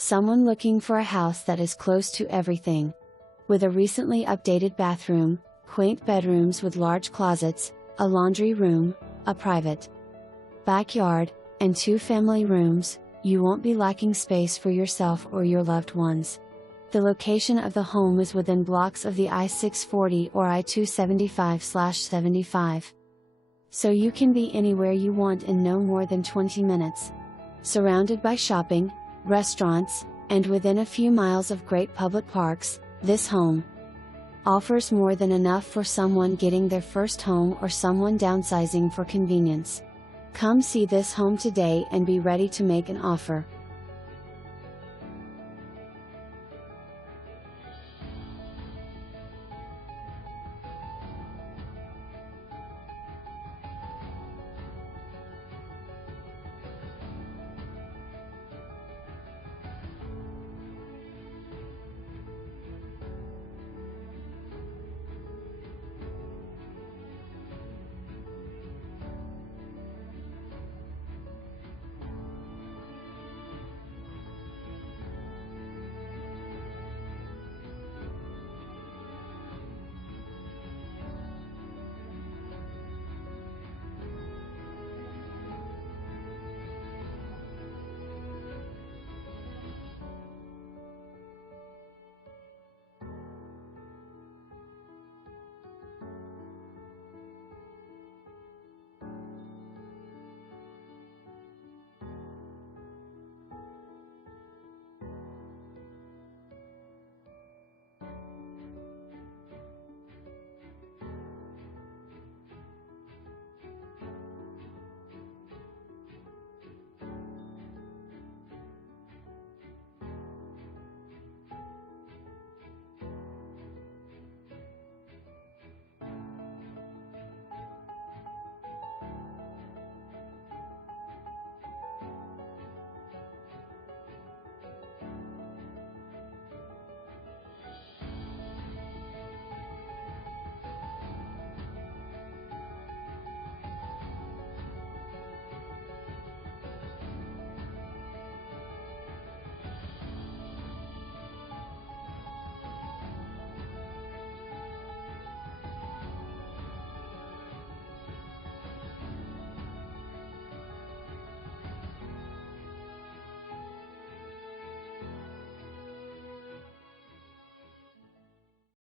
Someone looking for a house that is close to everything. With a recently updated bathroom, quaint bedrooms with large closets, a laundry room, a private backyard, and 2 family rooms, you won't be lacking space for yourself or your loved ones. The location of the home is within blocks of the I-640 or I-275/75. So you can be anywhere you want in no more than 20 minutes. Surrounded by shopping, restaurants, and within a few miles of great public parks, this home offers more than enough for someone getting their first home or someone downsizing for convenience. Come see this home today and be ready to make an offer.